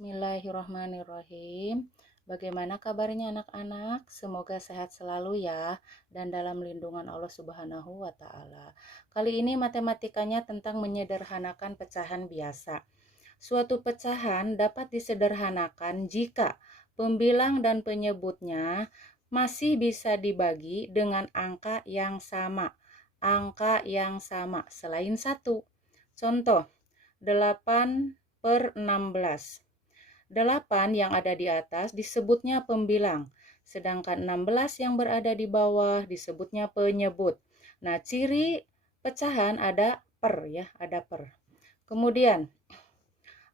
Bismillahirrahmanirrahim. Bagaimana kabarnya anak-anak? Semoga sehat selalu ya dan dalam lindungan Allah Subhanahu wa taala. Kali ini matematikanya tentang menyederhanakan pecahan biasa. Suatu pecahan dapat disederhanakan jika pembilang dan penyebutnya masih bisa dibagi dengan angka yang sama. Angka yang sama selain satu. Contoh, 8/16. 8 yang ada di atas disebutnya pembilang, sedangkan 16 yang berada di bawah disebutnya penyebut. Nah, ciri pecahan ada per ya, ada per. Kemudian,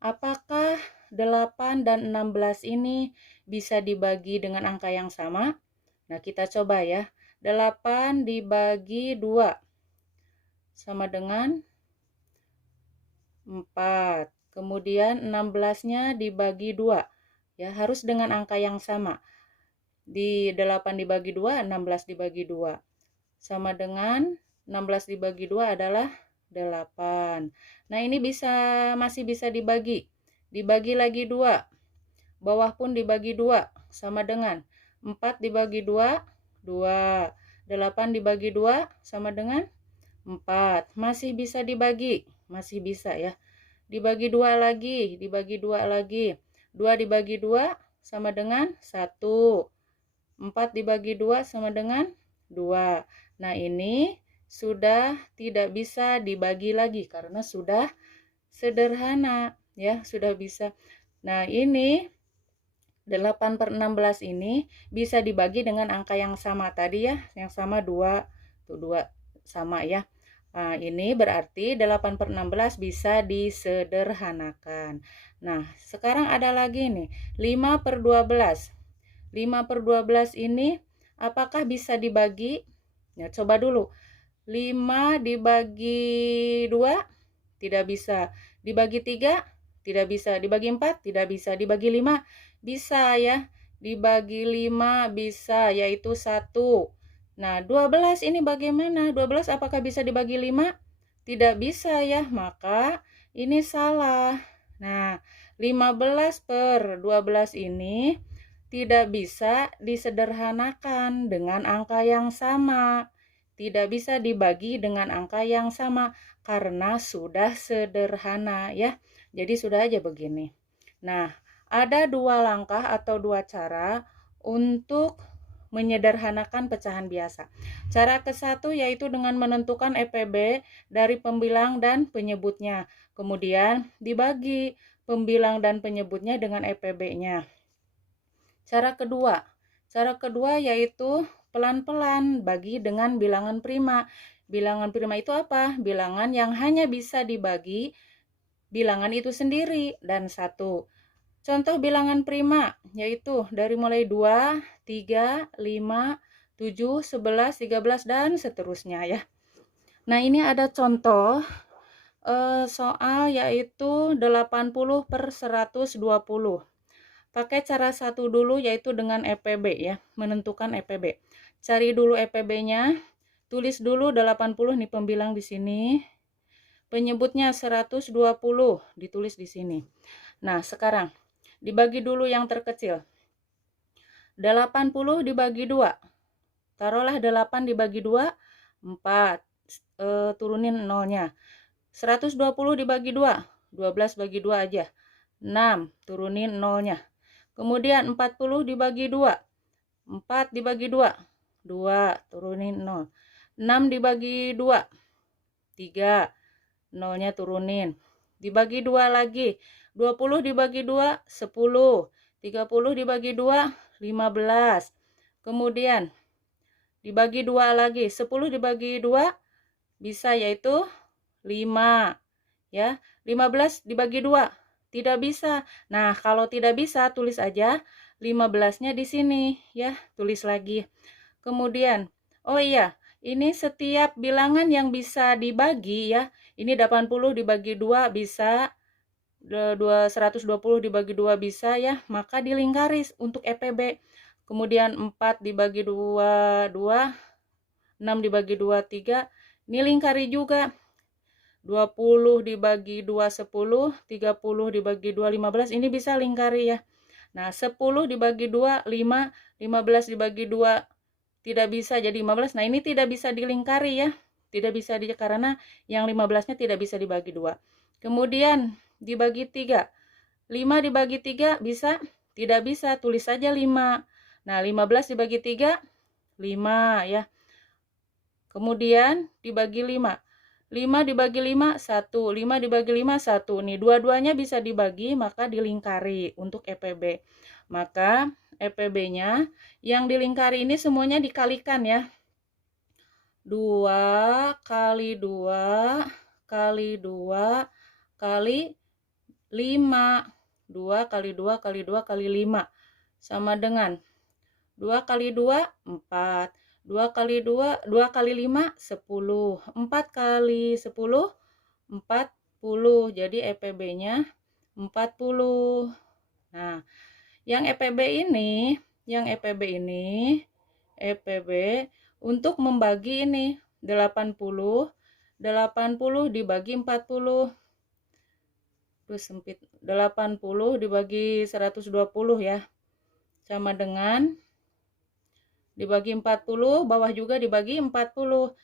apakah 8 dan 16 ini bisa dibagi dengan angka yang sama? Nah, kita coba ya. 8 dibagi 2 sama dengan 4. Kemudian 16-nya dibagi 2. Ya, harus dengan angka yang sama. Di 8 dibagi 2, 16 dibagi 2. Sama dengan 16 dibagi 2 adalah 8. Nah, ini masih bisa dibagi. Dibagi lagi 2. Bawah pun dibagi 2. Sama dengan 4 dibagi 2, 2. 8 dibagi 2 sama dengan 4. Masih bisa dibagi. Masih bisa ya. Dibagi 2 lagi, dibagi 2 lagi. 2 dibagi 2 sama dengan 1. 4 dibagi 2 sama dengan 2. Nah, ini sudah tidak bisa dibagi lagi karena sudah sederhana ya, sudah bisa. Nah, ini 8/16 ini bisa dibagi dengan angka yang sama tadi ya, yang sama 2. Tuh 2 sama ya. Nah, ini berarti 8/16 bisa disederhanakan. Nah, sekarang ada lagi nih, 5/12. 5/12 ini apakah bisa dibagi? Ya, coba dulu. 5 dibagi 2, tidak bisa. Dibagi 3, tidak bisa. Dibagi 4, tidak bisa. Dibagi 5, bisa ya. Dibagi 5 bisa, yaitu 1. Nah, 12 ini bagaimana? 12 apakah bisa dibagi 5? Tidak bisa ya, maka ini salah. Nah, 15/12 ini tidak bisa disederhanakan dengan angka yang sama. Tidak bisa dibagi dengan angka yang sama karena sudah sederhana ya. Jadi sudah aja begini. Nah, ada 2 langkah atau 2 cara untuk menyederhanakan pecahan biasa. Cara ke-1 yaitu dengan menentukan EPB dari pembilang dan penyebutnya. Kemudian dibagi pembilang dan penyebutnya dengan EPB-nya. Cara kedua yaitu pelan-pelan bagi dengan bilangan prima. Bilangan prima itu apa? Bilangan yang hanya bisa dibagi bilangan itu sendiri dan 1. Contoh bilangan prima yaitu dari mulai 2, 3, 5, 7, 11, 13 dan seterusnya ya. Nah, ini ada contoh soal yaitu 80/120. Pakai cara 1 dulu yaitu dengan EPB ya, menentukan EPB. Cari dulu EPB-nya, tulis dulu 80 nih pembilang di sini. Penyebutnya 120 ditulis di sini. Nah, sekarang dibagi dulu yang terkecil. 80 dibagi 2. Taruhlah 8 dibagi 2, 4. Turunin nolnya. 120 dibagi 2. 12 bagi 2 aja. 6. Turunin nolnya. Kemudian 40 dibagi 2. 4 dibagi 2. 2. Turunin 0. 6 dibagi 2. 3. Nolnya turunin. Dibagi 2 lagi. 20 dibagi 2, 10. 30 dibagi 2, 15. Kemudian dibagi 2 lagi. 10 dibagi 2 bisa yaitu 5. Ya, 15 dibagi 2 tidak bisa. Nah, kalau tidak bisa tulis aja 15-nya di sini ya, tulis lagi. Kemudian, oh iya, ini setiap bilangan yang bisa dibagi ya. Ini 80 dibagi 2 bisa, 120 dibagi 2 bisa ya, maka dilingkari untuk EPB. Kemudian 4 dibagi 2, 2, 6 dibagi 2, 3. Ini lingkari juga. 20 dibagi 2 10, 30 dibagi 2 15, ini bisa lingkari ya. Nah, 10 dibagi 2 5, 15 dibagi 2 tidak bisa jadi 15. Nah, ini tidak bisa dilingkari ya. Tidak bisa karena yang 15-nya tidak bisa dibagi 2. Kemudian dibagi 3. 5 dibagi 3 bisa? Tidak bisa, tulis saja 5. Nah, 15 dibagi 3 5 ya. Kemudian dibagi 5. 5 dibagi 5, 1. 5 dibagi 5, 1. Nih, dua-duanya bisa dibagi, maka dilingkari untuk EPB. Maka EPB-nya yang dilingkari ini semuanya dikalikan ya. 2 kali 2 kali 2 kali 5. 2 kali 2 kali 2 kali 5. Sama dengan 2 kali 2, 4. 2 kali 2, 2 kali 5, 10. 4 kali 10, 40. Jadi EPB-nya 40. Nah, yang EPB ini, EPB untuk membagi ini 80 dibagi 40. Terus sempit. 80 dibagi 120 ya. Sama dengan dibagi 40, bawah juga dibagi 40.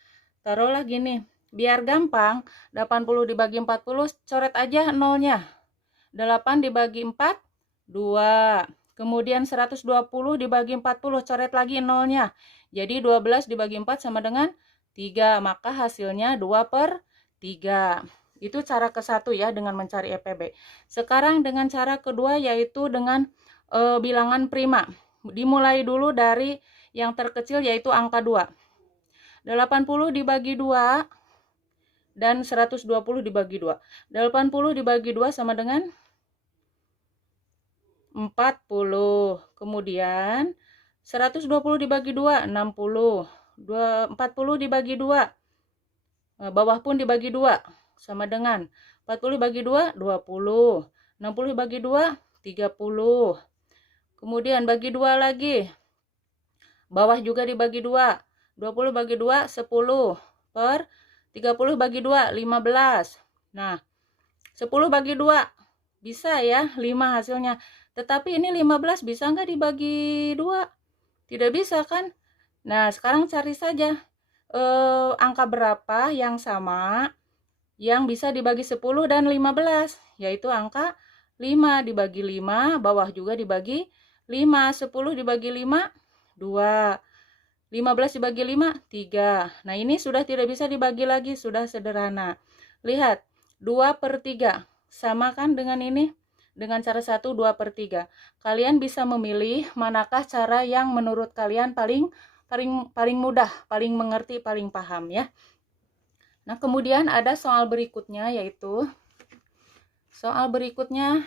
Taruhlah gini, biar gampang, 80 dibagi 40, coret aja nolnya. 8 dibagi 4, 2. Kemudian 120 dibagi 40, coret lagi nolnya. Jadi 12 dibagi 4 sama dengan 3, maka hasilnya 2/3. Itu cara ke-1 ya, dengan mencari EPB. Sekarang dengan cara kedua, yaitu dengan bilangan prima. Dimulai dulu dari yang terkecil, yaitu angka 2. 80 dibagi 2 dan 120 dibagi 2. 80 dibagi 2 sama dengan 40. Kemudian 120 dibagi 2, 60. 40 dibagi 2, bawah pun dibagi 2, sama dengan 40 dibagi 2, 20. 60 dibagi 2, 30. Kemudian bagi 2 lagi, bawah juga dibagi 2. 20 bagi 2, 10. Per 30 bagi 2, 15. Nah, 10 bagi 2, bisa ya, 5 hasilnya. Tetapi ini 15 bisa nggak dibagi 2? Tidak bisa kan? Nah, sekarang cari saja angka berapa yang sama yang bisa dibagi 10 dan 15, yaitu angka 5 dibagi 5, bawah juga dibagi 5. 10 dibagi 5, 2. 15 dibagi 5, 3. Nah, ini sudah tidak bisa dibagi lagi, sudah sederhana. Lihat, 2/3. Sama kan dengan ini? Dengan cara 1, 2/3. Kalian bisa memilih manakah cara yang menurut kalian paling mudah, paling mengerti, paling paham ya. Nah, kemudian ada soal berikutnya, yaitu soal berikutnya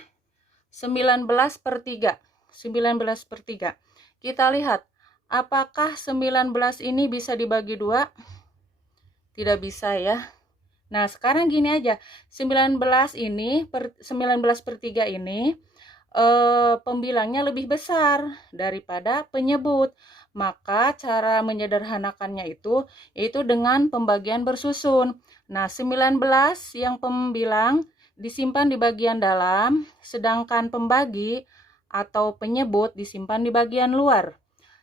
19/3. 19/3. Kita lihat, apakah 19 ini bisa dibagi 2? Tidak bisa ya. Nah, sekarang gini aja. 19 ini, 19/3 ini, pembilangnya lebih besar daripada penyebut. Maka cara menyederhanakannya itu, yaitu dengan pembagian bersusun. Nah, 19 yang pembilang disimpan di bagian dalam, sedangkan pembagi atau penyebut disimpan di bagian luar.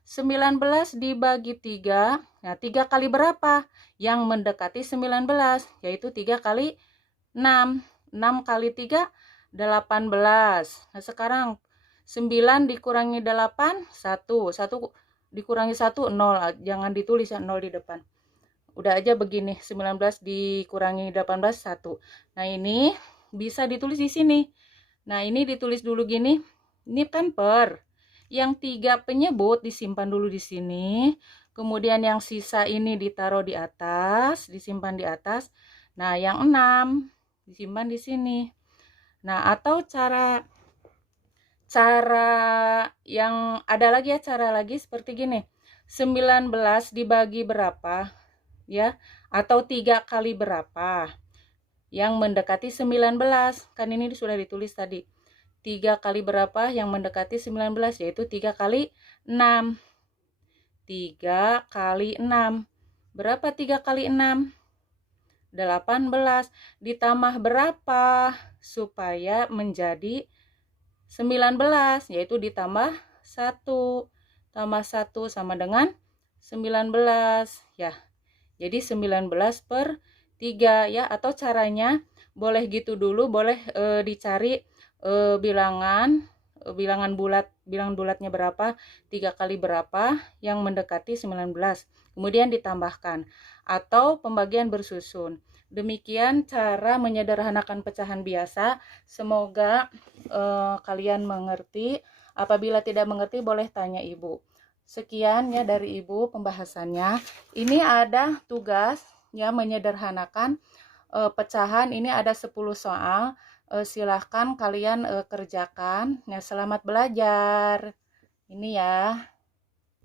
19 dibagi 3, nah 3 kali berapa? Yang mendekati 19, yaitu 3 kali 6. 6 kali 3, 18. Nah, sekarang 9 dikurangi 8, 1. 1 dikurangi 1, 0. Jangan ditulis ya 0 di depan. Udah aja begini, 19 dikurangi 18, 1. Nah, ini bisa ditulis di sini. Nah, ini ditulis dulu gini. Ini kan per. Yang 3 penyebut disimpan dulu di sini. Kemudian yang sisa ini ditaruh di atas, disimpan di atas. Nah, yang 6 disimpan di sini. Nah, atau cara yang ada lagi ya, cara lagi seperti gini. 19 dibagi berapa ya, atau 3 kali berapa yang mendekati 19. Kan ini sudah ditulis tadi. 3 kali berapa yang mendekati 19, yaitu 3 kali 6. 3 kali 6. Berapa 3 kali 6? 18. Ditambah berapa supaya menjadi 19? Yaitu ditambah 1. Tambah 1 sama dengan 19 ya. Jadi 19/3 ya, atau caranya boleh gitu dulu, boleh dicari bilangan bulatnya berapa, 3 kali berapa yang mendekati 19. Kemudian ditambahkan atau pembagian bersusun. Demikian cara menyederhanakan pecahan biasa. Semoga kalian mengerti. Apabila tidak mengerti boleh tanya ibu. Sekian ya dari ibu pembahasannya. Ini ada tugas ya menyederhanakan pecahan. Ini ada 10 soal. Silahkan kalian kerjakan. Ya, selamat belajar. Ini ya.